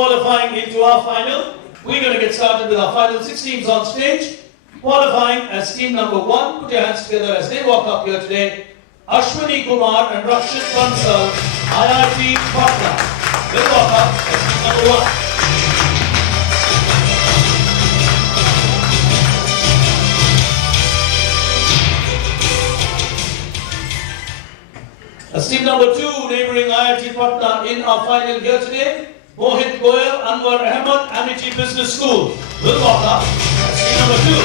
qualifying into our final. We're going to get started with our final 6 teams on stage. Qualifying as team number 1. Put your hands together as they walk up here today. Ashwini Kumar and Rakshit Bansal, IIT Patna. They walk up as team number 1. As team number 2, neighbouring IIT Patna in our final here today, Mohit Goyal, Anwar Ahmed, Amity Business School will walk up as team number 2.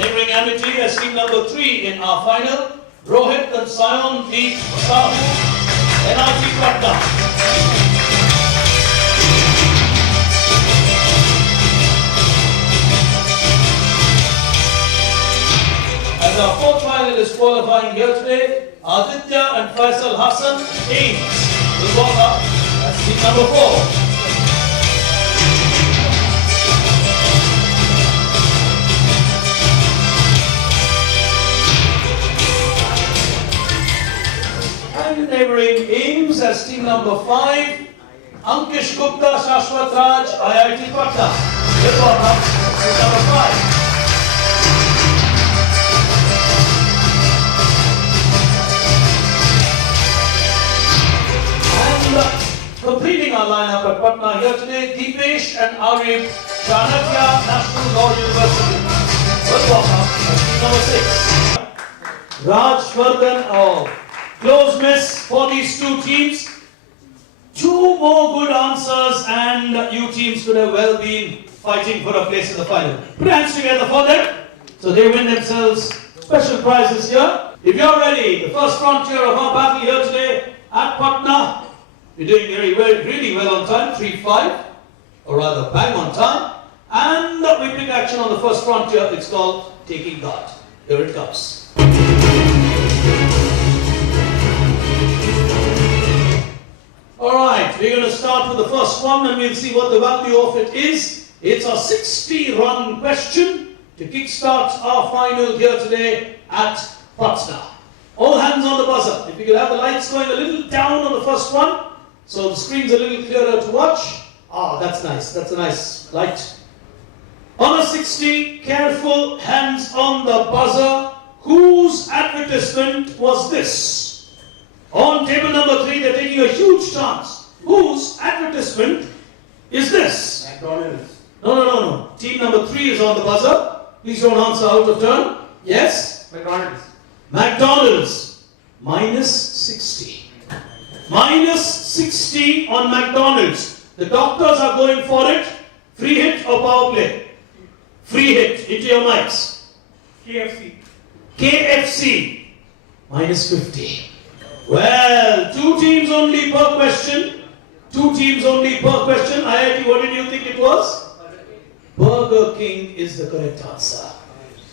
Neighbouring Amity as team number 3 in our final, Rohit and Sayon Deep Sahu, NIT Patna. As our 4th finalist qualifying here today, Aditya and Faisal Hassan Ames will walk up as team number 4. And neighbouring Ames as team number 5, Ankish Gupta Shashwat Raj, IIT Patna will walk up as team number 5. Completing our lineup at Patna here today, Deepesh and Arif, Chanakya National Law University. Will walk up as team number 6. Raj Vardhan, close miss for these 2 teams. 2 more good answers and you teams could have well been fighting for a place in the final. Put your hands together for them so they win themselves special prizes here. If you're ready, the first frontier of our battle here today at Patna. You're doing very well, really well on time, 3-5, or rather bang on time. And we pick action on the first frontier. It's called Taking Guard. Here it comes. Alright, we're going to start with the first one and we'll see what the value of it is. It's a 60-run question to kickstart our final here today at Patna. All hands on the buzzer. If you could have the lights going a little down on the first one, so the screen's a little clearer to watch. That's nice. That's a nice light. On a 60, careful, hands on the buzzer. Whose advertisement was this? On table number 3, they're taking a huge chance. Whose advertisement is this? McDonald's. No. Team number 3 is on the buzzer. Please don't answer out of turn. Yes? McDonald's. McDonald's. Minus 60. Minus 60 on McDonald's. The doctors are going for it. Free hit or power play? Free hit. Into your mics. KFC. KFC. Minus 50. Well, 2 teams only per question. 2 teams only per question. IIT, what did you think it was? Burger King is the correct answer.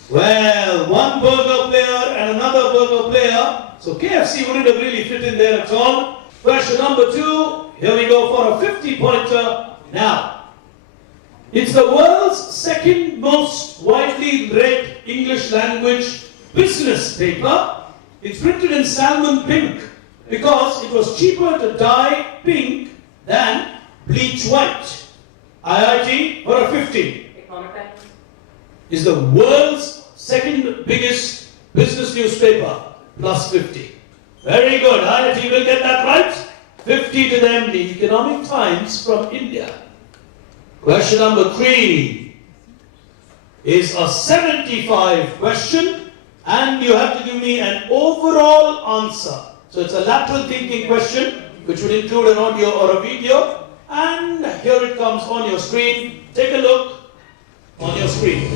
Well, one burger player and another burger player. So KFC wouldn't have really fit in there at all. Question number 2, here we go for a 50-pointer now. It's the world's 2nd most widely read English language business paper. It's printed in salmon pink because it was cheaper to dye pink than bleach white. IIT for a 50. Is the world's 2nd biggest business newspaper plus 50. Very good. IIT will get that right. 50 to them, the Economic Times from India. Question number 3 is a 75 question and you have to give me an overall answer. So it's a lateral thinking question which would include an audio or a video. And here it comes on your screen. Take a look on your screen.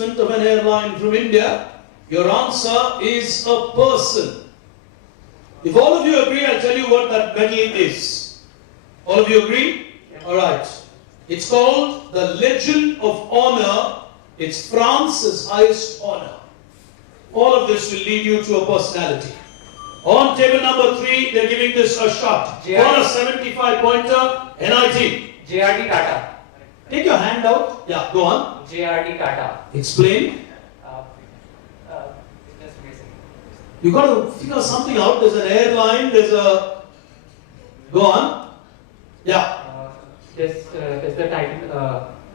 advertisement of an airline from India? Your answer is a person. If all of you agree, I'll tell you what that medal is. All of you agree? Yeah. Alright. It's called the Legion of Honor. It's France's highest honor. All of this will lead you to a personality. On table number 3, they're giving this a shot. For a 75-pointer, NIT. JRD Tata. Take your hand out. Yeah, go on. JRD Tata. Explain. Just guessing. You got to figure something out. There's an airline, there's a... Go on. Yeah. This is the Titan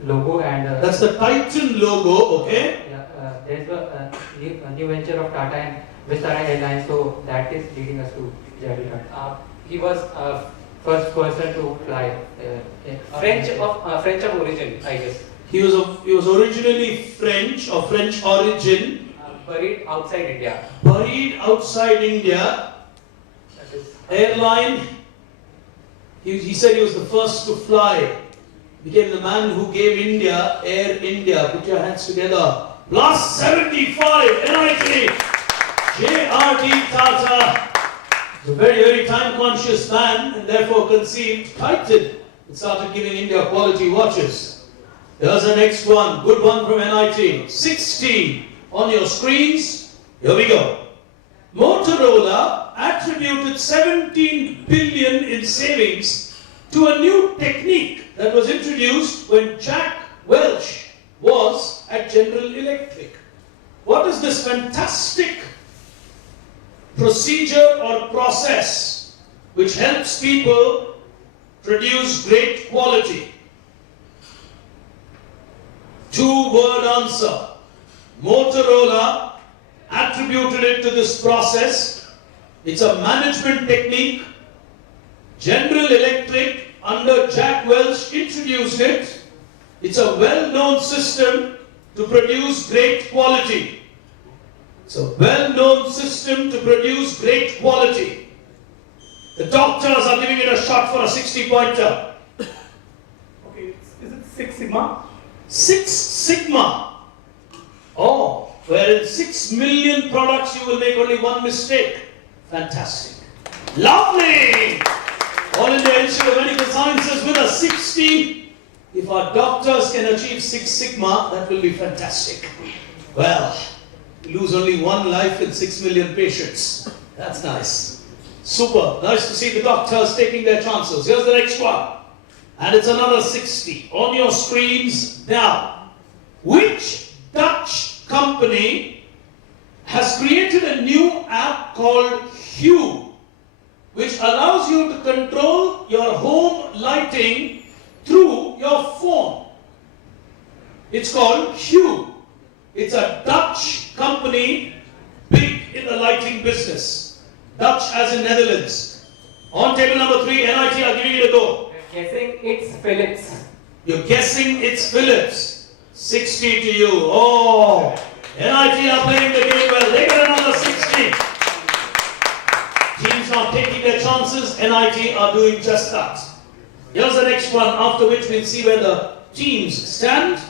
logo and... That's the Titan logo, okay? Yeah, there's a new venture of Tata and Vistara Airlines, so that is leading us to JRD Tata. He was first person to fly. French of origin, I guess. He was originally French or French origin. Buried outside India. Buried outside India. That is Airline. He said he was the first to fly. Became the man who gave India Air India. Put your hands together. Plus 75 NIT. JRD Tata. A very, very time-conscious man and therefore conceived Titan and started giving India quality watches. There's the next one. Good one from NIT. 60 on your screens. Here we go. Motorola attributed 17 billion in savings to a new technique that was introduced when Jack Welch was at General Electric. What is this fantastic procedure or process which helps people produce great quality? Two-word answer. Motorola attributed it to this process. It's a management technique. General Electric under Jack Welch introduced it. It's a well-known system to produce great quality. It's a well-known system to produce great quality. The doctors are giving it a shot for a 60-pointer. Okay, is it Six Sigma? 6 Sigma. Oh, where in 6 million products you will make only one mistake. Fantastic. Lovely! All India Institute of Medical Sciences with a 60. If our doctors can achieve 6 Sigma, that will be fantastic. Well, we lose only one life in 6 million patients. That's nice. Super. Nice to see the doctors taking their chances. Here's the next one. And it's another 60 on your screens now. Which Dutch company has created a new app called Hue, which allows you to control your home lighting through your phone? It's called Hue. It's a Dutch company, big in the lighting business. Dutch as in Netherlands. On table number 3, NIT are giving it a go. guessing it's Philips. You're guessing it's Philips. 60 to you. Oh, NIT are playing the game well. They got another 60. Teams are taking their chances. NIT are doing just that. Here's the next one, after which we'll see where the teams stand.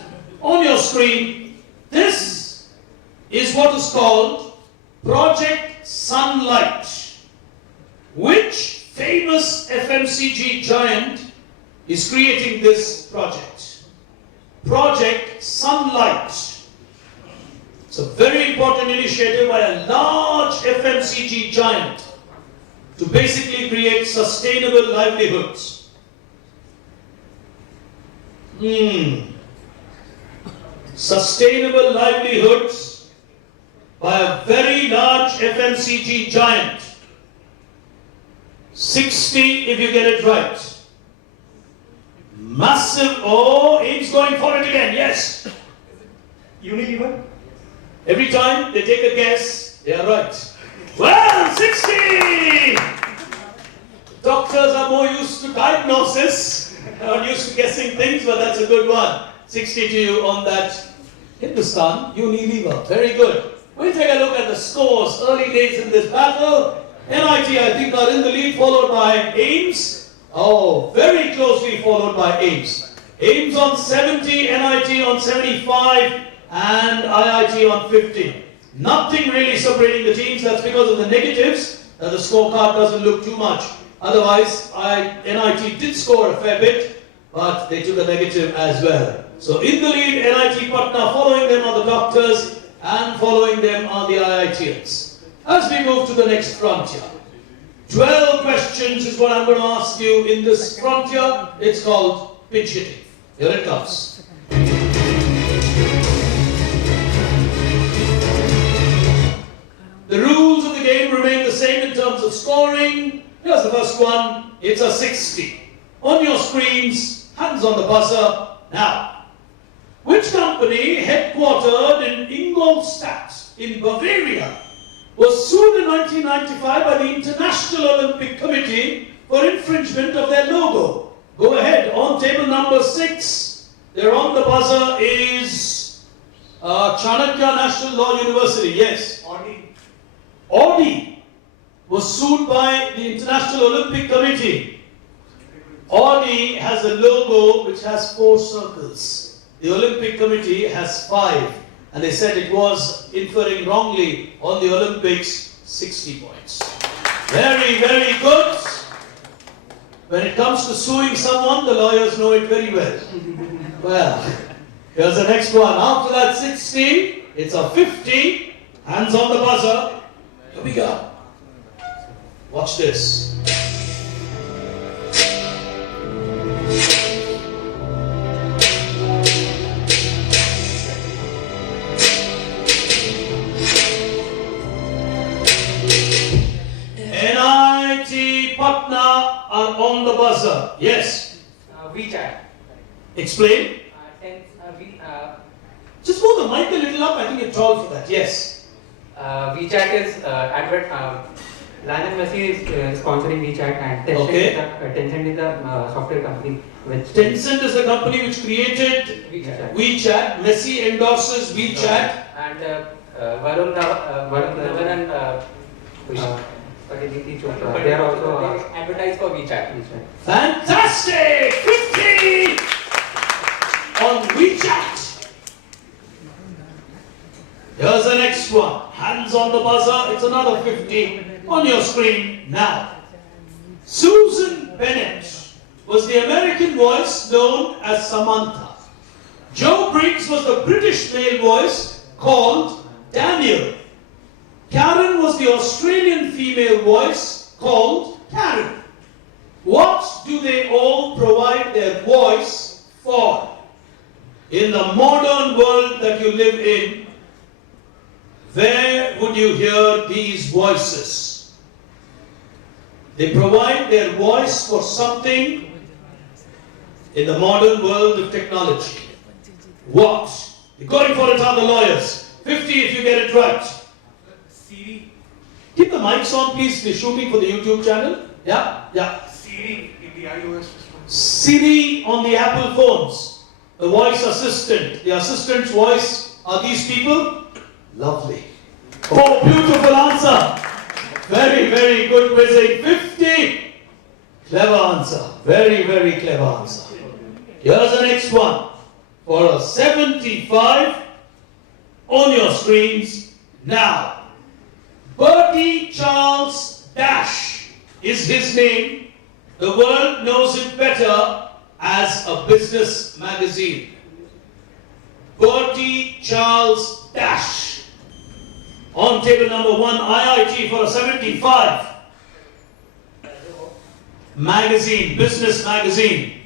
On your screen, this is what is called Project Sunlight. Which famous FMCG giant is creating this project? Project Sunlight. It's a very important initiative by a large FMCG giant to basically create sustainable livelihoods. Sustainable livelihoods by a very large FMCG giant. 60 if you get it right. Massive. Oh, he's going for it again. Yes. Unilever? Every time they take a guess, they are right. Well, 60! Doctors are more used to diagnosis, not used to guessing things, but that's a good one. 60 to you on that. Hindustan, Unilever. Very good. We'll take a look at the scores. Early days in this battle. NIT, I think, are in the lead, followed by Ames. Oh, very closely followed by Ames. Ames on 70, NIT on 75. and IIT on 50. Nothing really separating the teams. That's because of the negatives that the scorecard doesn't look too much. Otherwise, NIT did score a fair bit, but they took a negative as well. So in the lead, NIT Patna. Following them are the doctors, and following them are the IITians. As we move to the next frontier, 12 questions is what I'm going to ask you in this frontier. It's called pitch hitting. Here it comes. The rules of the game remain the same in terms of scoring. Here's the first one. It's a 60. On your screens, hands on the buzzer. Now, which company headquartered in Ingolstadt in Bavaria was sued in 1995 by the International Olympic Committee for infringement of their logo? Go ahead. On table number 6, they're on the buzzer is Chanakya National Law University. Yes. Audi was sued by the International Olympic Committee. Audi has a logo which has 4 circles. The Olympic Committee has 5. And they said it was inferring wrongly on the Olympics. 60 points. Very, very good. When it comes to suing someone, the lawyers know it very well. Well, here's the next one. After that 60, it's a 50. Hands on the buzzer. Here we go. Watch this. NIT Patna are on the buzzer. Yes. WeChat. Explain. We, Just move the mic a little up. I think you're tall for that. Yes. WeChat is Lionel Messi is sponsoring WeChat, and Tencent, Okay. Tencent is the software company which Tencent is the company which created WeChat. Messi endorses WeChat. and Varun Dhawan and Aditi Chopra. They are also advertise for WeChat. Fantastic! 50 on WeChat. Here's the next one. Hands on the buzzer. It's another 50 on your screen now. Susan Bennett was the American voice known as Samantha. Joe Briggs was the British male voice called Daniel. Karen was the Australian female voice called Karen. What do they all provide their voice for? In the modern world that you live in, where would you hear these voices? They provide their voice for something in the modern world of technology. What? You're going for it on the lawyers. 50 if you get it right. Siri. Keep the mics on, please. We're shooting for the YouTube channel. Yeah? Yeah. Siri in the iOS system. Siri on the Apple phones. The voice assistant. The assistant's voice are these people? Lovely. Oh, beautiful answer. Very, very good quizzing. 50. Clever answer. Very, very clever answer. Here's the next one. For a 75 on your screens now. Bertie Charles Dash is his name. The world knows it better as a business magazine. Bertie Charles Dash. On table number 1, IIT for a 75. Magazine, business magazine.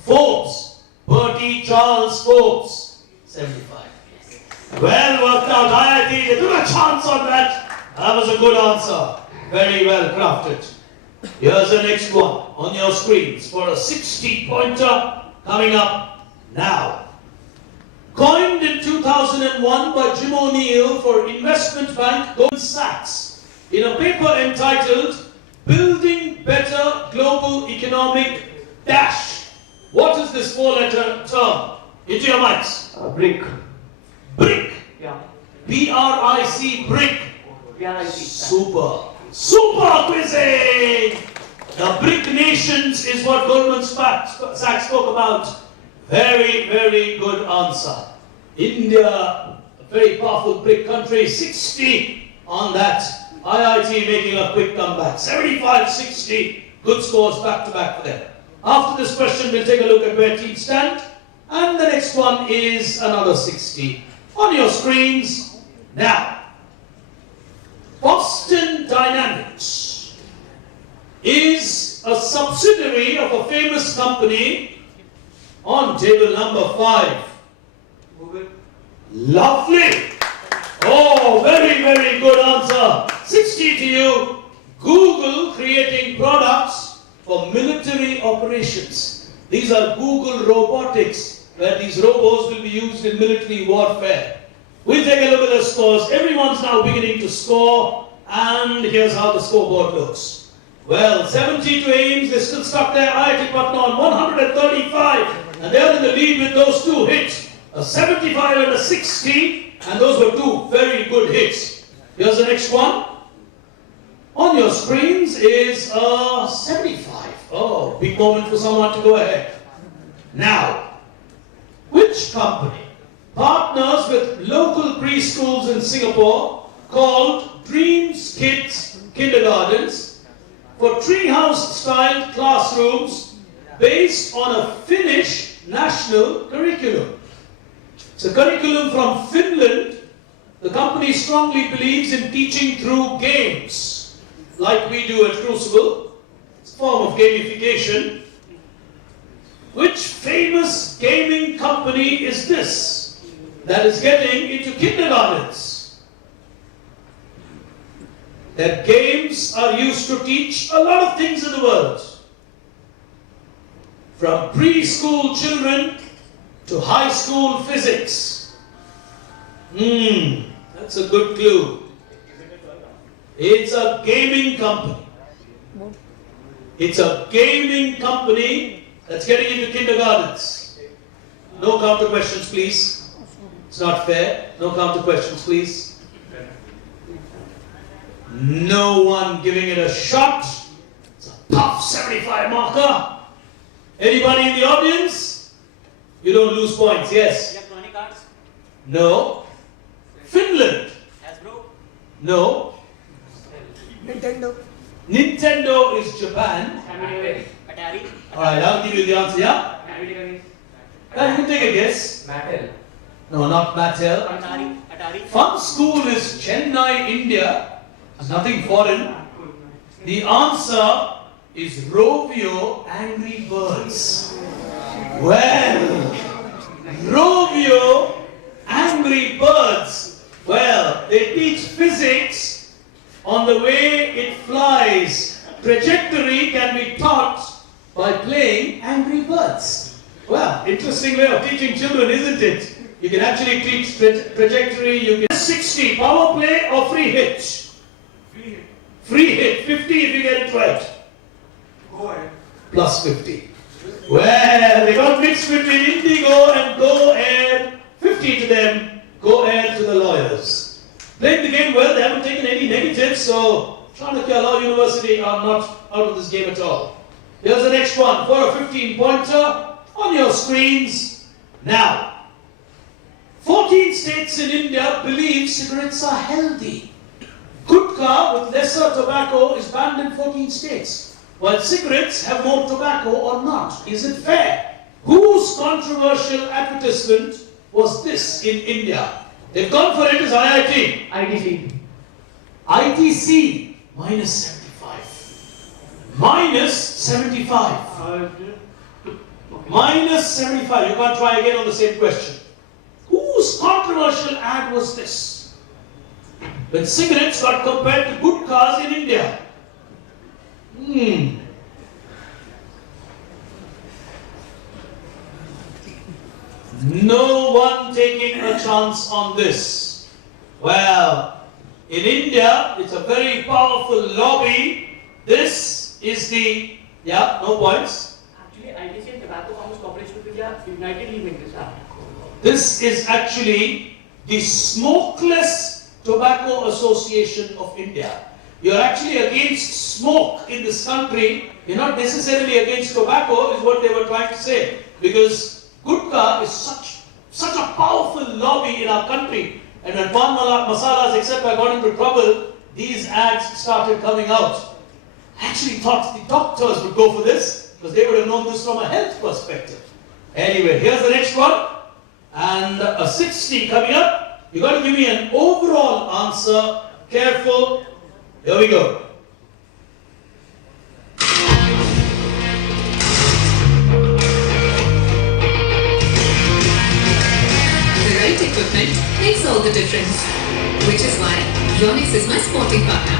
Forbes. Bertie Charles Forbes. 75. Well worked out, IIT. They took a chance on that. That was a good answer. Very well crafted. Here's the next one on your screens for a 60-pointer coming up now. Coined in 2001 by Jim O'Neill for investment bank Goldman Sachs in a paper entitled Building Better Global Economic Dash. What is this 4-letter term? Into your mics. Brick. Brick. Yeah. B-R-I-C, brick. BRIC. Super. Super quizzing! The BRIC nations is what Goldman Sachs spoke about. Very, very good answer. India, a very powerful big country, 60 on that. IIT making a quick comeback. 75, 60. Good scores back to back for them. After this question, we'll take a look at where teams stand. And the next one is another 60 on your screens now. Boston Dynamics is a subsidiary of a famous company on table number 5. Google. Lovely. Oh, very, very good answer. 60 to you. Google creating products for military operations. These are Google robotics, where these robots will be used in military warfare. We'll take a look at the scores. Everyone's now beginning to score, and here's how the scoreboard looks. Well, 70 to Ames, they're still stuck there. IIT Patna on 135, and they're in the lead with those two hits. A 75 and a 60, and those were two very good hits. Here's the next one. On your screens is a 75. Oh, big moment for someone to go ahead. Now, which company partners with local preschools in Singapore called Dreams Kids Kindergartens for treehouse-style classrooms based on a Finnish national curriculum? It's a curriculum from Finland. The company strongly believes in teaching through games, like we do at Crucible. It's a form of gamification. Which famous gaming company is this that is getting into kindergartens? Their games are used to teach a lot of things in the world, from preschool children to high school physics. That's a good clue. It's a gaming company. It's a gaming company that's getting into kindergartens. No counter questions, please. It's not fair. No counter questions, please. No one giving it a shot. It's a tough 75 marker. Anybody in the audience? You don't lose points, yes? Electronic Arts, No. Finland? Hasbro, No. Nintendo. Nintendo is Japan. Atari, Alright, I'll give you the answer, yeah? Yeah, you can take a guess. Mattel. No, not Mattel. Atari, Fun School is Chennai, India. Nothing foreign. The answer is Rovio Angry Birds. Well, Rovio Angry Birds. Well, they teach physics on the way it flies. Trajectory can be taught by playing Angry Birds. Well, interesting way of teaching children, isn't it? You can actually teach trajectory. You can 60 power play or free hit. Free hit. Free hit 50 if you get it right. Go ahead. Plus 50. Well, they got mixed between Indigo and Go Air. 50 to them. Go Air to the lawyers. Played the game well. They haven't taken any negatives. So Chanakya Law University are not out of this game at all. Here's the next one for a 15-pointer on your screens now. 14 states in India believe cigarettes are healthy. Gutka with lesser tobacco is banned in 14 states, while cigarettes have more tobacco or not. Is it fair? Whose controversial advertisement was this in India? They've gone for it as IIT. ITC. ITC minus 75. Minus 75. Minus 75. You can't try again on the same question. Whose controversial ad was this? When cigarettes got compared to gutkas in India. No one taking a chance on this. Well, in India, it's a very powerful lobby. This is the, yeah, no points. actually ITC and Tobacco Farmers Corporation of India unitedly make this act. This is actually the Smokeless Tobacco Association of India. You're actually against smoke in this country. You're not necessarily against tobacco, is what they were trying to say. Because gutka is such a powerful lobby in our country. And when Pan Masalas, etc., got into trouble, these ads started coming out. I actually thought the doctors would go for this because they would have known this from a health perspective. Anyway, here's the next one. And a 60 coming up. You got to give me an overall answer. Careful. Here we go. The right equipment makes all the difference, which is why Yonex is my sporting partner.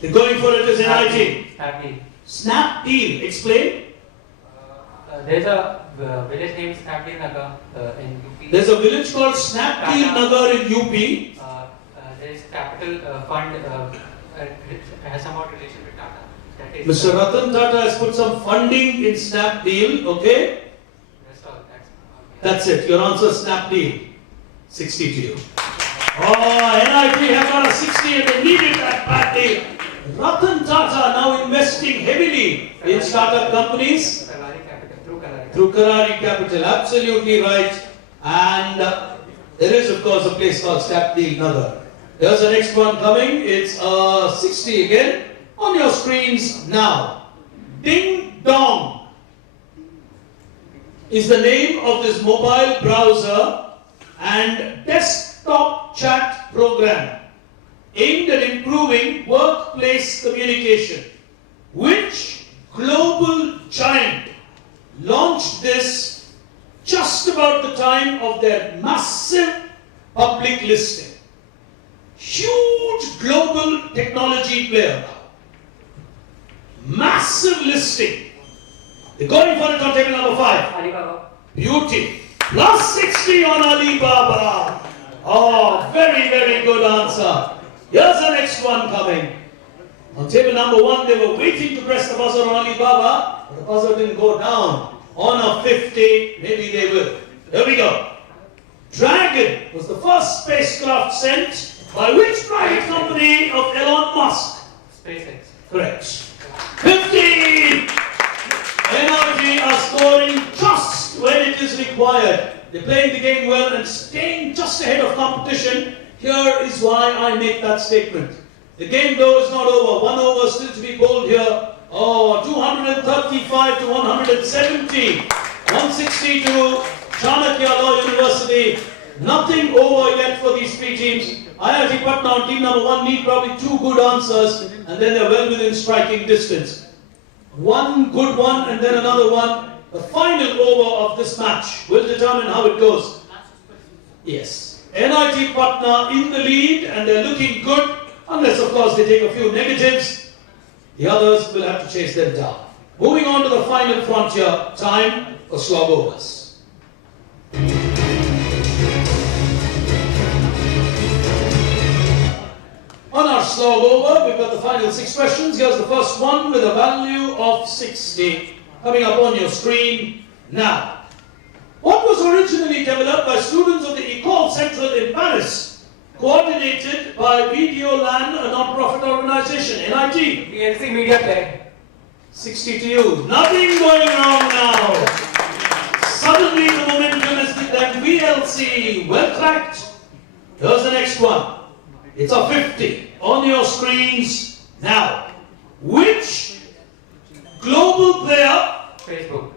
The going for it is NIT. Snapdeal. Snapdeal. Explain. There's a village named Snapdeal Nagar in UP. There's a village called Snapdeal Nagar in UP. There's capital fund has somewhat relation with Tata. That is, Mr. Ratan Tata has put some funding in Snapdeal. Okay. That's all. That's it. Your answer is Snapdeal. 60 to you. Oh, NIT have got a 60 and they needed that badly. Ratan Tata now investing heavily in startup companies. Kalari Capital, Through Karari Capital, absolutely right. And there is, of course, a place called Snapdeal Nagar. There's the next one coming. It's 60 again on your screens now. Ding Dong is the name of this mobile browser and desktop chat program aimed at improving workplace communication. Which global giant launched this just about the time of their massive public listing? Huge global technology player now. Massive listing. They're going for it on table number 5. Alibaba. Beauty. Plus 60 on Alibaba. Oh, very, very good answer. Here's the next one coming. On table number 1, they were waiting to press the buzzer on Alibaba, but the buzzer didn't go down. On a 50, maybe they will. Here we go. Dragon was the first spacecraft sent by which private company of Elon Musk? SpaceX. Correct. 50! NRG are scoring just when it is required. They're playing the game well and staying just ahead of competition. Here is why I make that statement. The game though is not over. 1 over still to be bowled here. Oh, 235 to 170. 160 to Chanakya Law University. Nothing over yet for these three teams. IIT Patna on team number 1 need probably 2 good answers and then they're well within striking distance. 1 good one and then another one. The final over of this match will determine how it goes. Yes. NIT Patna in the lead and they're looking good, unless of course they take a few negatives. The others will have to chase them down. Moving on to the final frontier, time for slog overs. On our slog over, we've got the final 6 questions. Here's the first one with a value of 60. Coming up on your screen now. What was originally developed by students of the École Centrale in Paris, coordinated by Videoland, a non-profit organization, NIT? PLC Media Player. 60 to you. Nothing going wrong now. Suddenly the momentum is with them. VLC, well cracked. Here's the next one. It's a 50 on your screens now. Which global player? Facebook.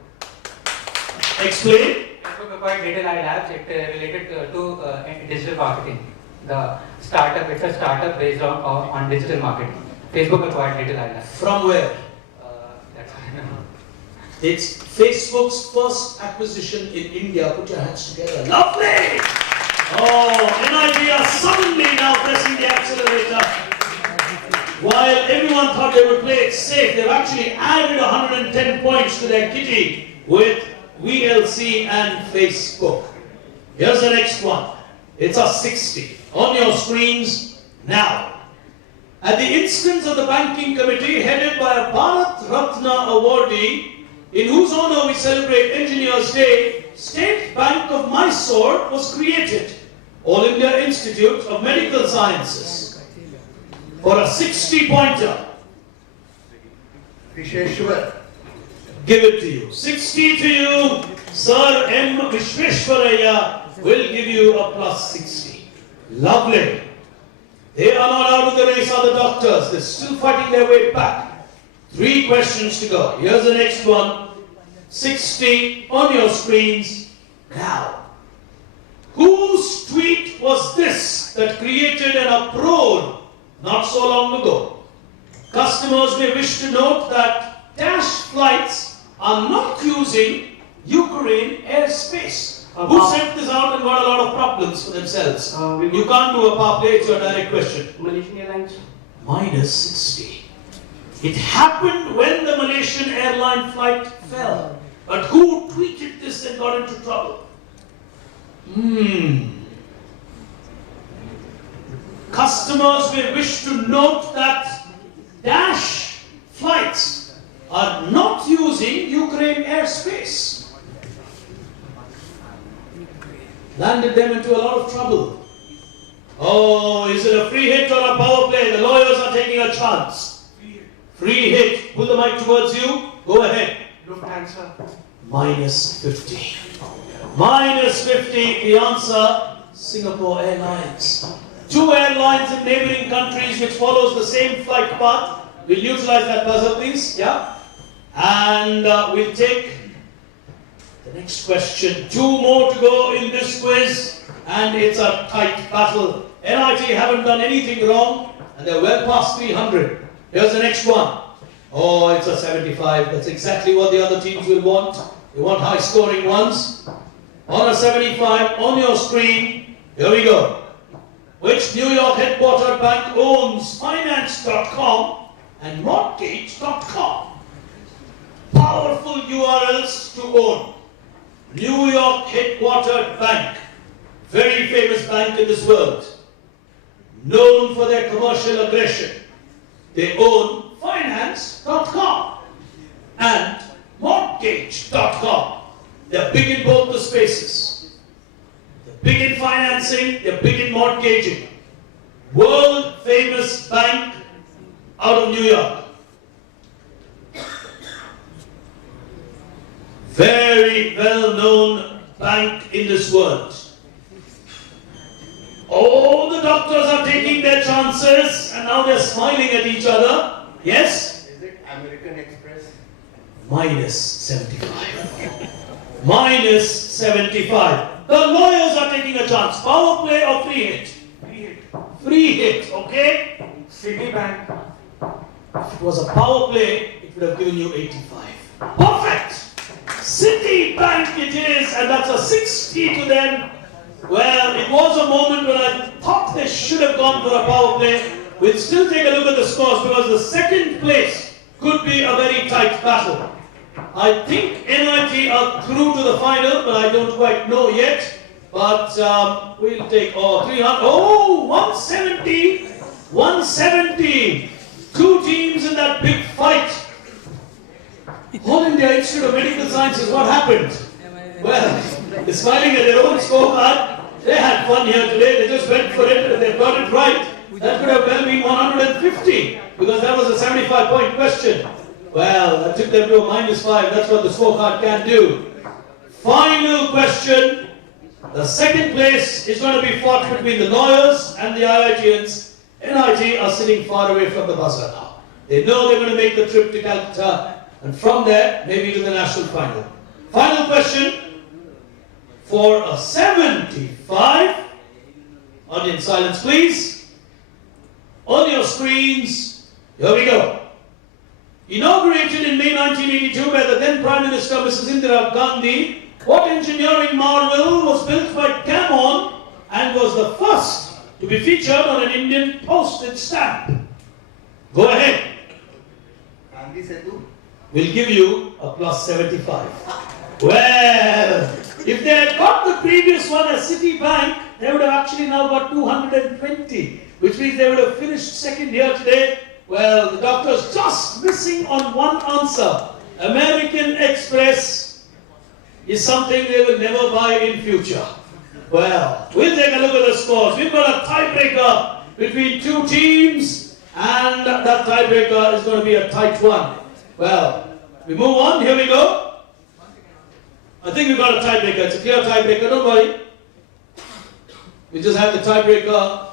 Explain. Facebook acquired Data Labs. It related to digital marketing. The startup, it's a startup based on digital marketing. Facebook acquired Data Labs. From where? That's what I know. It's Facebook's first acquisition in India. Put your hands together. Lovely! Oh, NIT are suddenly now pressing the accelerator. While everyone thought they would play it safe, they've actually added 110 points to their kitty with VLC and Facebook. Here's the next one. It's a 60 on your screens now. At the instance of the banking committee headed by a Bharat Ratna awardee, in whose honor we celebrate Engineers Day, State Bank of Mysore was created. All India Institute of Medical Sciences. For a 60-pointer. Visheshwar. Give it to you. 60 to you. Sir M. Vishweshwaraya will give you a plus 60. Lovely. They are not out of the race, are the doctors. They're still fighting their way back. 3 questions to go. Here's the next one. 60 on your screens now. Whose tweet was this that created an uproar not so long ago? Customers may wish to note that Dash flights are not using Ukraine airspace. Who sent this out and got a lot of problems for themselves? You can't do a power play, it's your direct question. Malaysian Airlines. Minus 60. It happened when the Malaysian airline flight fell. But who tweeted this and got into trouble? Customers may wish to note that Dash flights are not using Ukraine airspace. Landed them into a lot of trouble. Oh, is it a free hit or a power play? The lawyers are taking a chance. Free hit. Pull the mic towards you. Go ahead. Lufthansa. Minus 50. Minus 50. The answer, Singapore Airlines. 2 airlines in neighboring countries which follows the same flight path. We'll utilize that buzzer, please. Yeah. And we'll take the next question. 2 more to go in this quiz. And it's a tight battle. NIT haven't done anything wrong. And they're well past 300. Here's the next one. Oh, it's a 75. That's exactly what the other teams will want. They want high scoring ones. On a 75 on your screen. Here we go. Which New York headquartered bank owns finance.com and mortgage.com? Powerful URLs to own. New York headquartered bank. Very famous bank in this world. Known for their commercial aggression. They own finance.com and mortgage.com. They're big in both the spaces. They're big in financing, they're big in mortgaging. World famous bank out of New York. Very well known bank in this world. All the doctors are taking their chances and now they're smiling at each other. Yes? Is it American Express? Minus 75. Minus 75. The lawyers are taking a chance. Power play or free hit? Free hit. Free hit, okay? Citibank. If it was a power play, it would have given you 85. Perfect! Citibank it is, and that's a 60 to them. Well, it was a moment when I thought they should have gone for a power play. We'll still take a look at the scores because the second place could be a very tight battle. I think NIT are through to the final, but I don't quite know yet. But we'll take 300. Oh, 170. 170. 2 teams in that big fight. All India Institute of Medical Sciences, what happened? Well, they're smiling at their own scorecard. They had fun here today. They just went for it and they got it right. That could have well been 150 because that was a 75-point question. Well, that took them to a -5. That's what the scorecard can do. Final question. The second place is going to be fought between the lawyers and the IITians. NIT are sitting far away from the buzzer now. They know they're going to make the trip to Calcutta and from there, maybe to the national final. Final question for a 75. Audience silence, please. On your screens, here we go. Inaugurated in May 1982 by the then Prime Minister Mrs. Indira Gandhi, what engineering marvel was built by Camon and was the first to be featured on an Indian postage stamp? Go ahead. Gandhi Setu. We'll give you a +75. Well, if they had got the previous one as Citibank, they would have actually now got 220, which means they would have finished second here today. Well, the doctor's just missing on one answer. American Express is something they will never buy in future. Well, we'll take a look at the scores. We've got a tiebreaker between 2 teams, and that tiebreaker is going to be a tight one. Well, we move on. Here we go. I think we've got a tiebreaker. It's a clear tiebreaker, don't worry. We just have the tiebreaker.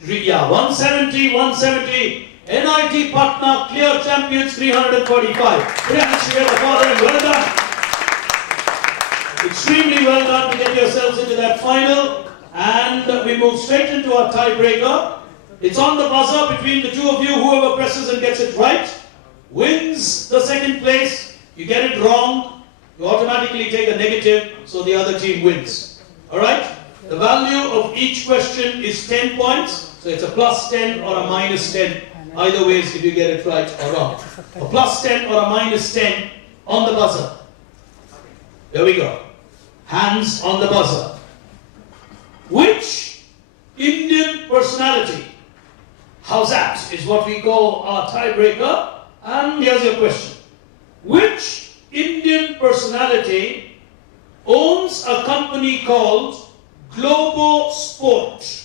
Yeah, 170, 170. NIT Patna, clear champions, 345. Put your hands together for them. Well done. Extremely well done to get yourselves into that final. And we move straight into our tiebreaker. It's on the buzzer between the two of you. Whoever presses and gets it right wins the second place. You get it wrong, you automatically take a negative, so the other team wins. Alright? The value of each question is 10 points. So it's a plus 10 or a minus 10. Either ways if you get it right or wrong. A plus 10 or a minus 10 on the buzzer. There we go. Hands on the buzzer. Which Indian personality, how's that, is what we call our tiebreaker. And here's your question. Which Indian personality owns a company called Globo Sport?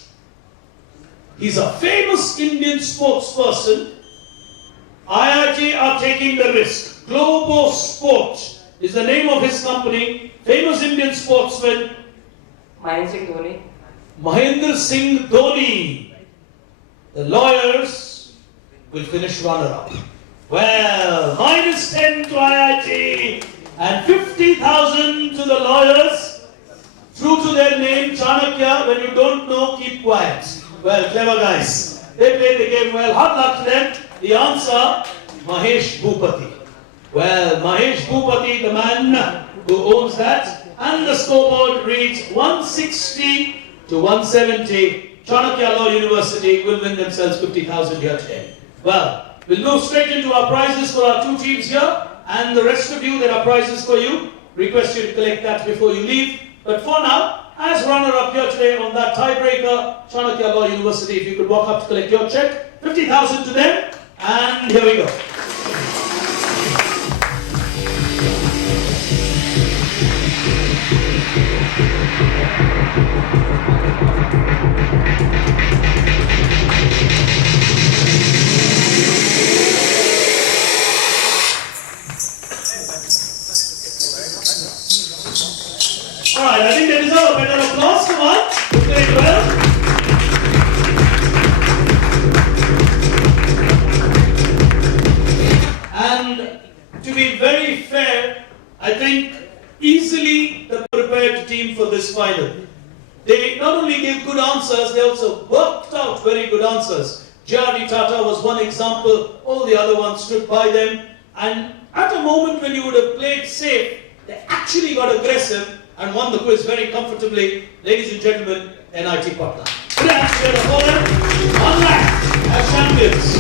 He's a famous Indian sportsperson. IIT are taking the risk. Globo Sport is the name of his company. Famous Indian sportsman. Mahendra Singh Dhoni. Mahendra Singh Dhoni. The lawyers will finish runner-up. Well, minus 10 to IIT and 50,000 to the lawyers. True to their name, Chanakya, when you don't know, keep quiet. Well, clever guys. They played the game well. Hard luck to them. The answer, Mahesh Bhupati. Well, Mahesh Bhupati, the man who owns that. And the scoreboard reads 160 to 170. Chanakya Law University will win themselves 50,000 here today. Well, we'll move straight into our prizes for our two teams here. And the rest of you, there are prizes for you. Request you to collect that before you leave. But for now, as runner-up here today on that tiebreaker, Chanakya Law University, if you could walk up to collect your check, 50,000 to them, and here we go. Alright, I think they deserve a better applause. Come on, you played well. And to be very fair, I think easily the prepared team for this final. They not only gave good answers, they also worked out very good answers. TATA was one example, all the other ones stood by them. And at a moment when you would have played safe, they actually got aggressive and won the quiz very comfortably. Ladies and gentlemen, NIT Patna. Put your hands together for them. 1 lakh as champions.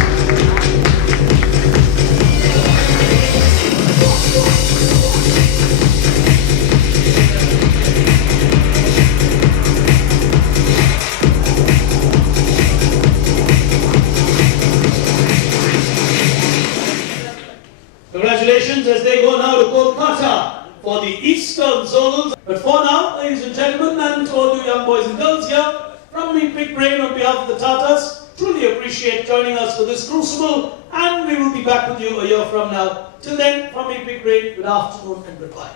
Congratulations as they go now to Kolkata for the Eastern Zonals. But for now, ladies and gentlemen, and to all you young boys and girls here, from me, Big Brain, on behalf of the Tatas, truly appreciate joining us for this Crucible, and we will be back with you a year from now. Till then, from me, Big Brain, good afternoon and goodbye.